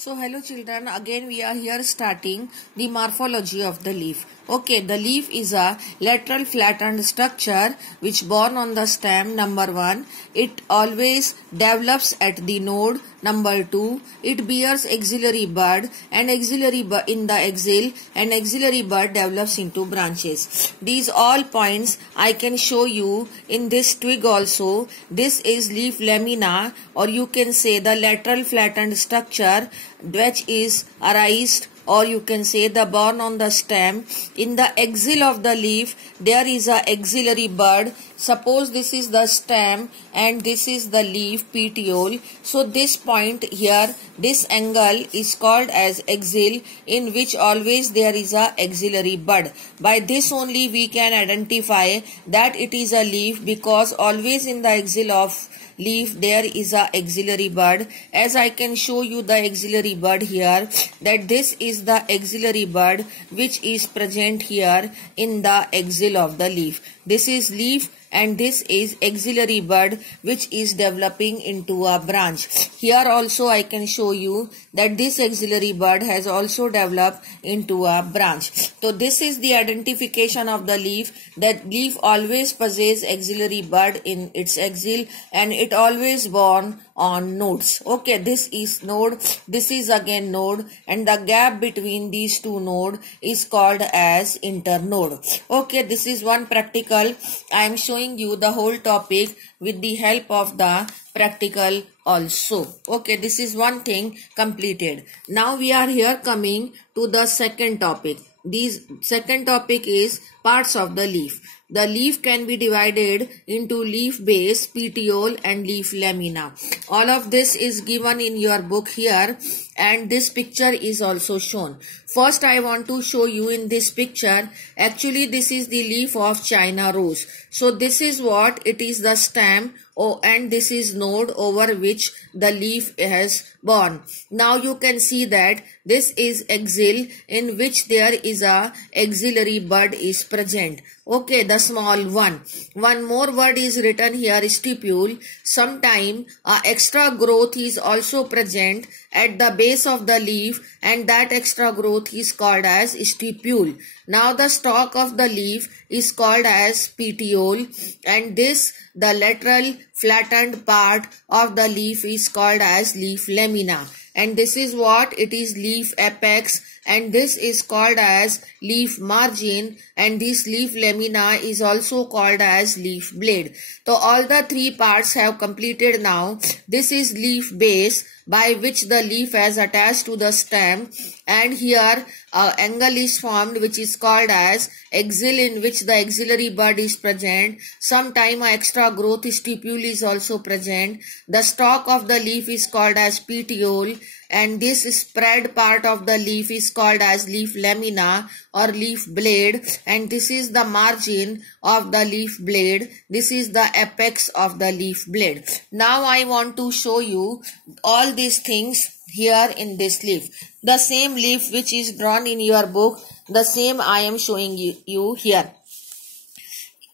So hello children, again we are here starting the morphology of the leaf. Okay, the leaf is a lateral flattened structure which born on the stem, number 1. It always develops at the node, number 2. It bears axillary bud and axillary bud in the axil and axillary bud develops into branches. These all points I can show you in this twig also. This is leaf lamina, or you can say the lateral flattened structure which is arised, or you can say the born on the stem. In the axil of the leaf there is a axillary bud. Suppose this is the stem and this is the leaf petiole. So this point here, this angle is called as axil, in which always there is a axillary bud. By this only we can identify that it is a leaf, because always in the axil of leaf there is a axillary bud. As I can show you the axillary bud here, that this is the axillary bud which is present here in the axil of the leaf. This is leaf and this is axillary bud which is developing into a branch. Here also I can show you that this axillary bud has also developed into a branch. So this is the identification of the leaf, that leaf always possesses axillary bud in its axil and it always born on nodes. Okay, this is node, this is again node, and the gap between these two nodes is called as internode. Okay, this is one practical. I am showing you the whole topic with the help of the practical also. Okay, this is one thing completed. Now we are here coming to the second topic. This second topic is parts of the leaf. The leaf can be divided into leaf base, petiole and leaf lamina. All of this is given in your book here, and this picture is also shown. First I want to show you in this picture, actually this is the leaf of China rose. So this is what it is, the stem, and this is node over which the leaf has born. Now you can see that this is axil, in which there is a axillary bud is present. Okay, the small one. One more word is written here, stipule. Sometime extra growth is also present at the base of the leaf, and that extra growth is called as stipule. Now the stalk of the leaf is called as petiole, and this, the lateral flattened part of the leaf, is called as leaf lamina. And this is what it is, leaf apex, and this is called as leaf margin, and this leaf lamina is also called as leaf blade. So all the three parts have completed now. This is leaf base, by which the leaf has attached to the stem, and here angle is formed which is called as axil, in which the axillary bud is present. Sometime extra growth stipule is also present. The stalk of the leaf is called as petiole, and this spread part of the leaf is called as leaf lamina or leaf blade, and this is the margin of the leaf blade. This is the apex of the leaf blade. Now I want to show you all these things here in this leaf. The same leaf which is drawn in your book, the same I am showing you here.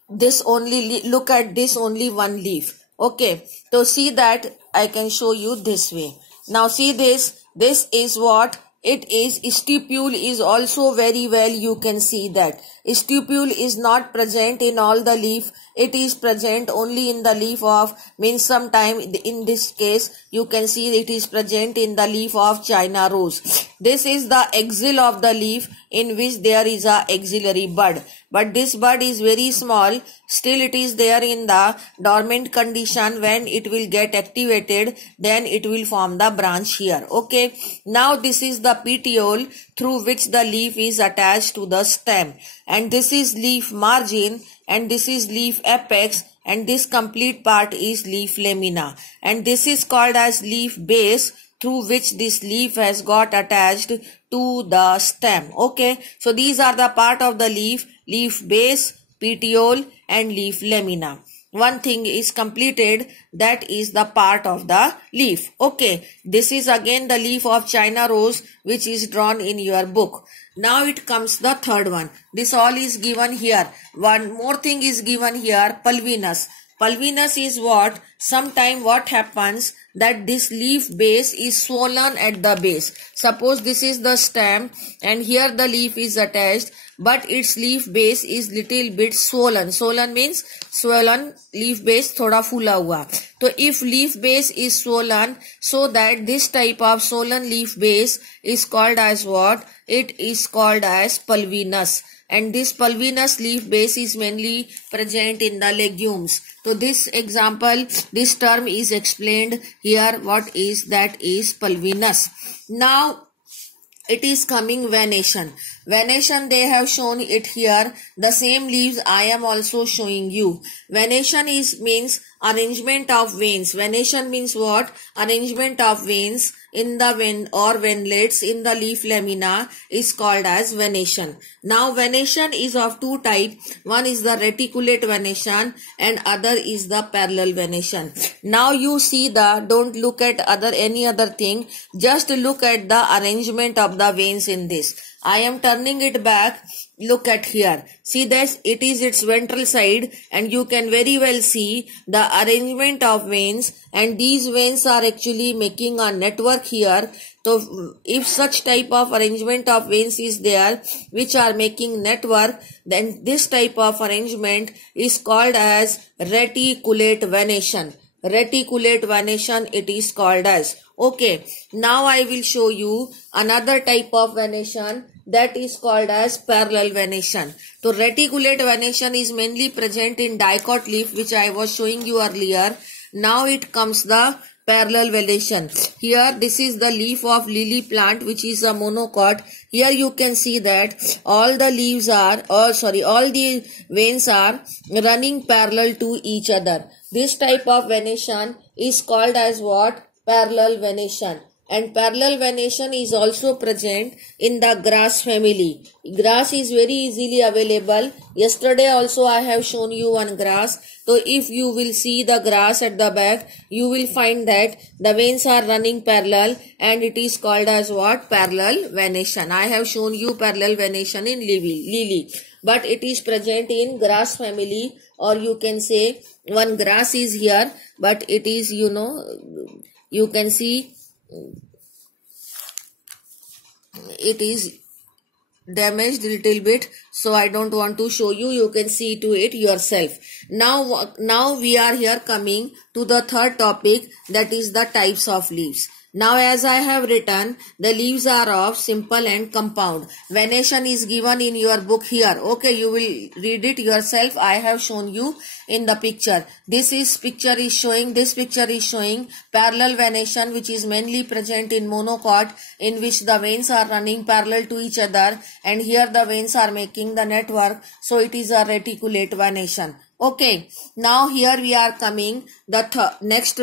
This only, look at this, only one leaf. Okay, so see that I can show you this way. Now see this is what it is. Stipule is also very well, you can see that stipule is not present in all the leaf. It is present only in the leaf of, means sometime in this case you can see it is present in the leaf of China rose. This is the axil of the leaf, in which there is a axillary bud, but this bud is very small. Still it is there in the dormant condition. When it will get activated, then it will form the branch here. Okay, now this is the petiole through which the leaf is attached to the stem, and this is leaf margin, and this is leaf apex, and this complete part is leaf lamina, and this is called as leaf base, through which this leaf has got attached to the stem. Okay, so these are the part of the leaf: leaf base, petiole and leaf lamina. One thing is completed, that is the part of the leaf. Okay, this is again the leaf of China rose which is drawn in your book. Now it comes the third one. This all is given here. One more thing is given here, pulvinus. Pulvinous is what? Sometime what happens that this leaf base is swollen at the base. Suppose this is the stem and here the leaf is attached, but its leaf base is little bit swollen. Swollen means swollen leaf base thoda फूला हुआ. So if leaf base is swollen, so that this type of swollen leaf base is called as what? It is called as pulvinous. And this pulvinous leaf base is mainly present in the legumes. So this example, this term is explained here. What is that? Is pulvinous. Now it is coming venation. Venation, they have shown it here. The same leaves I am also showing you. Venation means arrangement of veins. Venation means what? Arrangement of veins in the vein or venlets in the leaf lamina is called as venation. Now venation is of two types. One is the reticulate venation and other is the parallel venation. Now you see don't look at any other thing. Just look at the arrangement of the veins in this. I am turning it back. Look at here. See this? It is its ventral side and you can very well see the arrangement of veins, and these veins are actually making a network here. So if such type of arrangement of veins is there which are making network, then this type of arrangement is called as reticulate venation. Reticulate venation it is called as. Okay, now I will show you another type of venation that is called as parallel venation. So reticulate venation is mainly present in dicot leaf, which I was showing you earlier. Now it comes the parallel venation. Here this is the leaf of lily plant, which is a monocot. Here you can see that all the leaves are, all the veins are running parallel to each other. This type of venation is called as what? Parallel venation. And parallel venation is also present in the grass family. Grass is very easily available. Yesterday also I have shown you one grass. So if you will see the grass at the back, you will find that the veins are running parallel and it is called as what? Parallel venation. I have shown you parallel venation in lily. But it is present in grass family, or you can say one grass is here, but it is, you can see it is damaged little bit, so I don't want to show you. You can see to it yourself. Now we are here coming to the third topic, that is the types of leaves. Now as I have written, the leaves are of simple and compound. Venation is given in your book here. Okay, you will read it yourself. I have shown you in the picture. This picture is showing parallel venation, which is mainly present in monocot, in which the veins are running parallel to each other, and here the veins are making the network. So it is a reticulate venation. Okay, now here we are coming. The next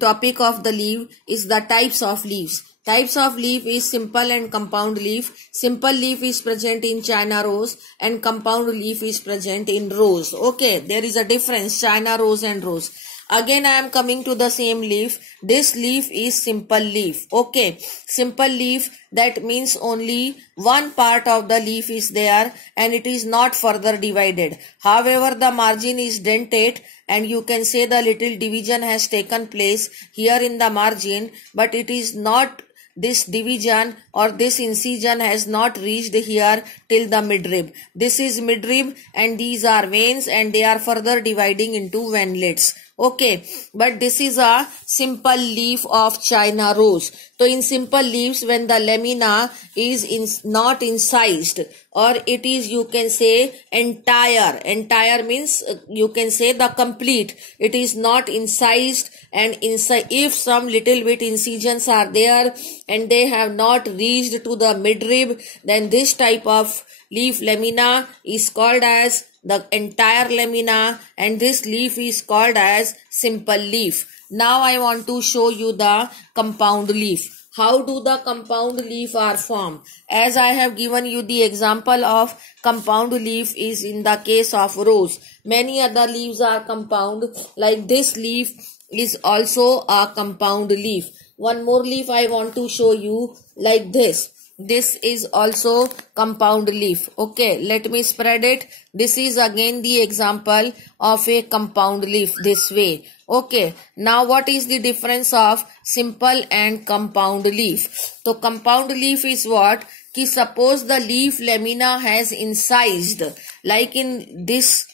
topic of the leaf is the types of leaves. Types of leaf is simple and compound leaf. Simple leaf is present in China rose and compound leaf is present in rose. Okay, there is a difference, China rose and rose. Again I am coming to the same leaf. This leaf is simple leaf. Okay, simple leaf, that means only one part of the leaf is there and it is not further divided. However, the margin is dentate and you can say the little division has taken place here in the margin, but it is not, this division or this incision has not reached here till the midrib. This is midrib and these are veins and they are further dividing into venlets. Okay, but this is a simple leaf of China rose. So in simple leaves, when the lamina is not incised, or it is, you can say, entire means you can say the complete, it is not incised, and if some little bit incisions are there and they have not reached to the midrib, then this type of leaf lamina is called as the entire lamina, and this leaf is called as simple leaf. Now I want to show you the compound leaf. How do the compound leaf are formed? As I have given you the example of compound leaf is in the case of rose. Many other leaves are compound, like this leaf is also a compound leaf. One more leaf I want to show you, like this. This is also compound leaf. Okay, let me spread it. This is again the example of a compound leaf this way. Okay, now what is the difference of simple and compound leaf? So compound leaf is what? Ki suppose the leaf lamina has incised, like in this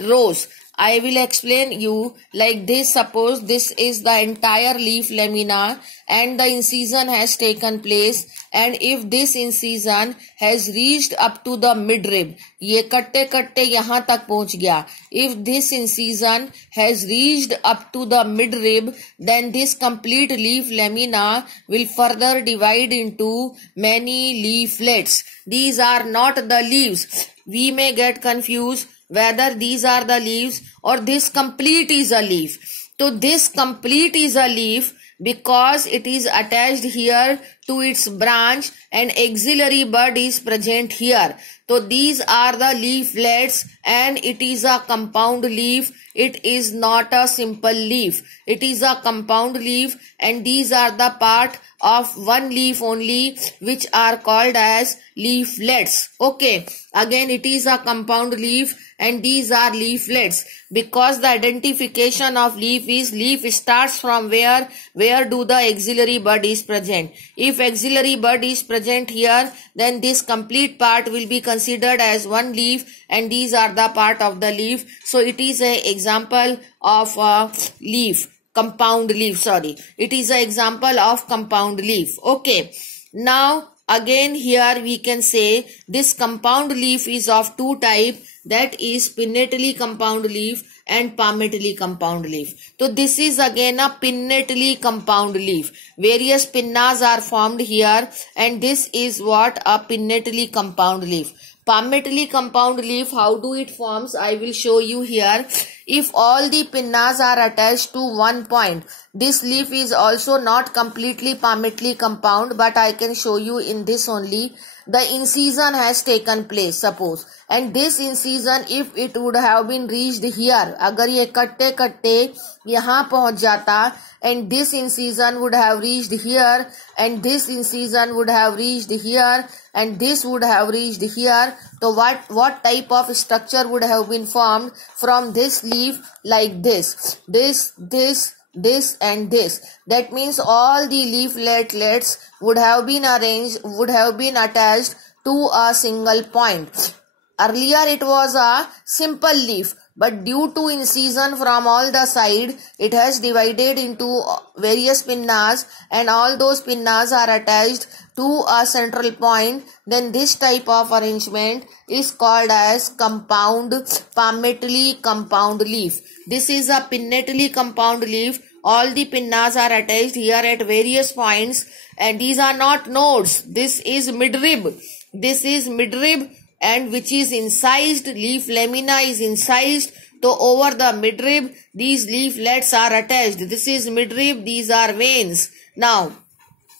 rose. I will explain you like this. Suppose this is the entire leaf lamina and the incision has taken place, and if this incision has reached up to the midrib, ये कट्टे कट्टे यहाँ तक पहुँच गया. If this incision has reached up to the midrib, then this complete leaf lamina will further divide into many leaflets. These are not the leaves. We may get confused whether these are the leaves or this complete is a leaf. So this complete is a leaf because it is attached here to its branch and axillary bud is present here. So these are the leaflets and it is a compound leaf. It is not a simple leaf. It is a compound leaf and these are the part of one leaf only, which are called as leaflets. Okay, again it is a compound leaf and these are leaflets, because the identification of leaf is leaf starts from where do the axillary bud is present. If axillary bud is present here, then this complete part will be considered as one leaf and these are the part of the leaf. So it is an example of a leaf. Compound leaf, sorry. It is an example of compound leaf. Okay. Now, again here we can say this compound leaf is of two types, that is pinnately compound leaf and palmately compound leaf. So this is again a pinnately compound leaf. Various pinnas are formed here and this is what a pinnately compound leaf. Palmately compound leaf, how do it forms? I will show you here. If all the pinnas are attached to one point, this leaf is also not completely palmately compound, but I can show you in this only. The incision has taken place, suppose, and this incision, if it would have been reached here, अगर ये कट्टे कट्टे यहाँ पहुँच जाता, and this incision would have reached here, and this incision would have reached here, and this would have reached here. So what type of structure would have been formed from this leaf? Like this and this. That means all the leaflets would have been attached to a single point. Earlier it was a simple leaf, but due to incision from all the side, it has divided into various pinnas and all those pinnas are attached to a central point. Then this type of arrangement is called as palmately compound leaf. This is a pinnately compound leaf. All the pinnas are attached here at various points and these are not nodes. This is midrib. This is midrib and which is incised. Leaf lamina is incised. So over the midrib, these leaflets are attached. This is midrib. These are veins. Now,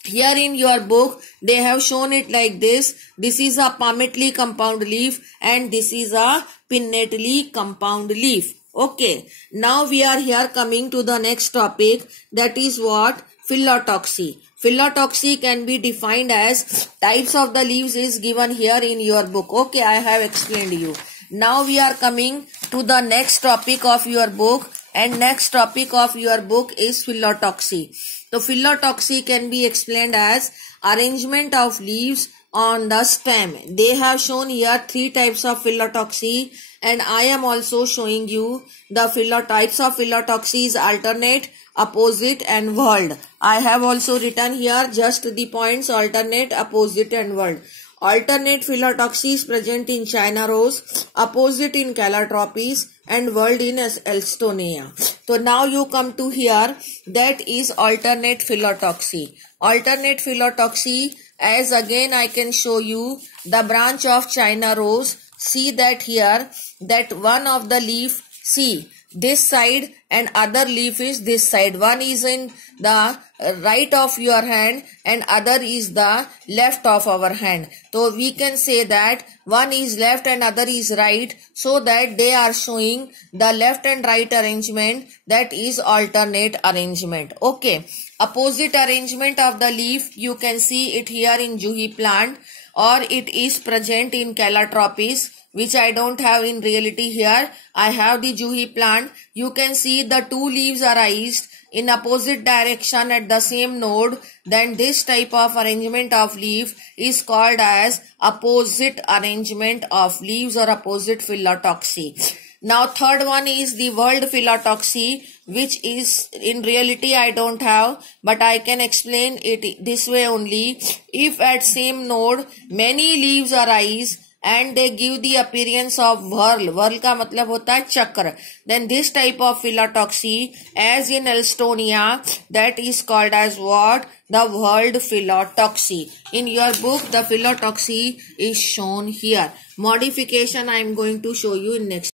here in your book, they have shown it like this. This is a palmately compound leaf and this is a pinnately compound leaf. Okay. Now we are here coming to the next topic, that is what? Phyllotoxy. Phyllotoxy can be defined as types of the leaves is given here in your book. Okay, I have explained you. Now we are coming to the next topic of your book, and next topic of your book is phyllotoxy. So phyllotoxy can be explained as arrangement of leaves on the stem. They have shown here three types of phyllotoxy and I am also showing you the types of phyllotoxy is alternate, opposite and whorled. I have also written here just the points: alternate, opposite and whorled. Alternate phyllotoxy is present in China rose, opposite in Calotropis and whorled in Elstonea. So now you come to here, that is alternate phyllotoxy. Alternate phyllotoxy, as again I can show you the branch of China rose. See that here, that one of the leaf, see, this side and other leaf is this side. One is in the right of your hand and other is the left of our hand. So we can say that one is left and other is right, so that they are showing the left and right arrangement, that is alternate arrangement. Okay. Opposite arrangement of the leaf, you can see it here in Juhi plant, or it is present in Calotropis, which I don't have in reality here. I have the Juhi plant. You can see the two leaves are raised in opposite direction at the same node. Then this type of arrangement of leaf is called as opposite arrangement of leaves or opposite phyllotoxy. Now third one is the whorled phyllotoxy, which is in reality I don't have, but I can explain it this way only. If at same node many leaves arise and they give the appearance of whorl, whorl का मतलब होता है चक्र, then this type of phyllotoxy, as in Elstonia, that is called as what? The whorled phyllotoxy. In your book, the phyllotoxy is shown here. Modification I am going to show you in next.